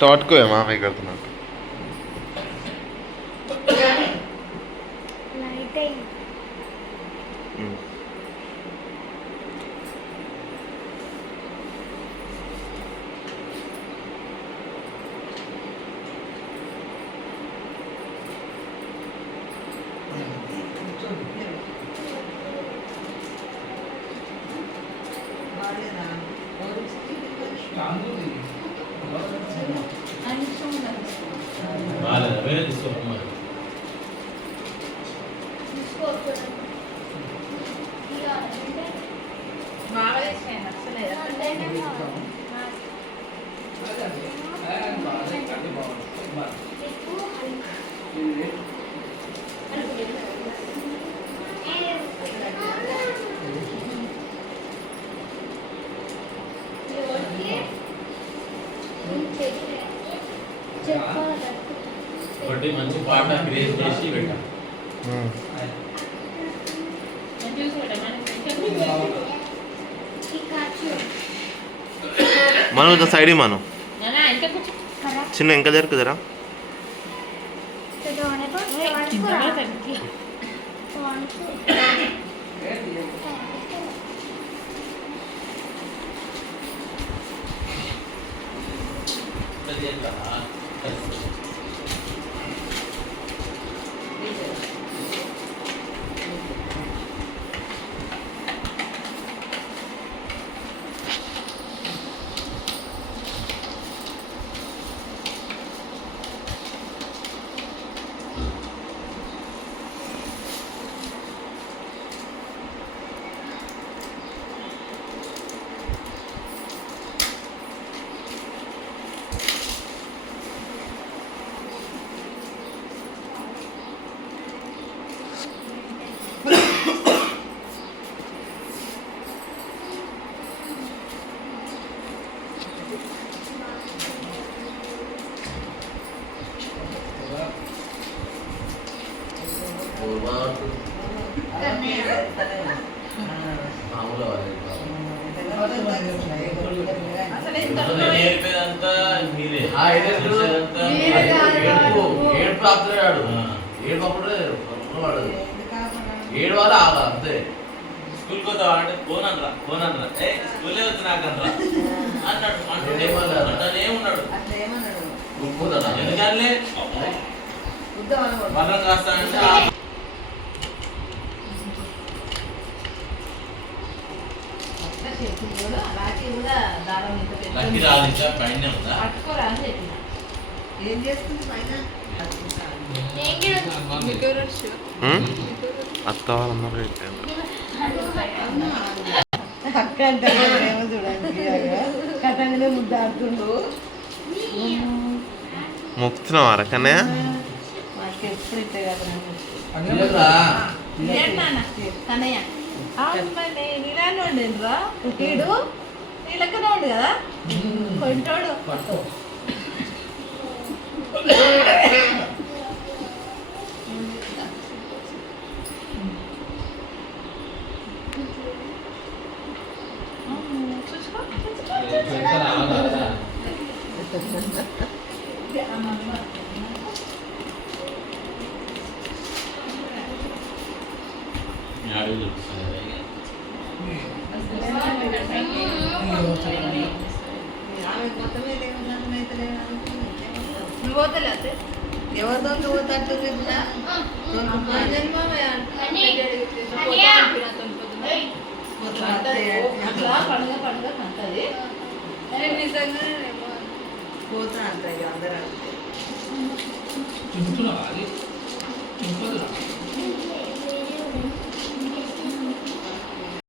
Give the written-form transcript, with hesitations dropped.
पटको है मामा करता ఒకటి మంచి పాట క్రియేట్ చేసి పెట్టా మనం ఇట్లా సైడ్ మనం చిన్న ఇంకా జరుకుదరా నేర్పేదంతా మీరే ఏడుపు ఆపుతున్నాడు ఏడుపప్పుడు వాడు ఏడు వాళ్ళు ఆగా అంతే స్కూల్కి పోతావా అంటే పోనరా స్కూలే వచ్చి నాకనరా అన్నాడు అంటూనే ఉన్నాడు ఎందుకనిలే మనం కాస్త అంటే అక్క వాళ్ళందరూ అక్క అంటే చూడండి కథంగానే ముద్దాడుతుండు మొక్కుతున్నావా కన్నయ్య మాకు ఎప్పుడు ఇట్టే కదా కన్నయ్య నీలానే ఉండేదిరా వీడు నీళ్ళకనే ఉండు కదా కొంటాడు ఎవరితో పోతాడు పోతా అంటాయి అందరూ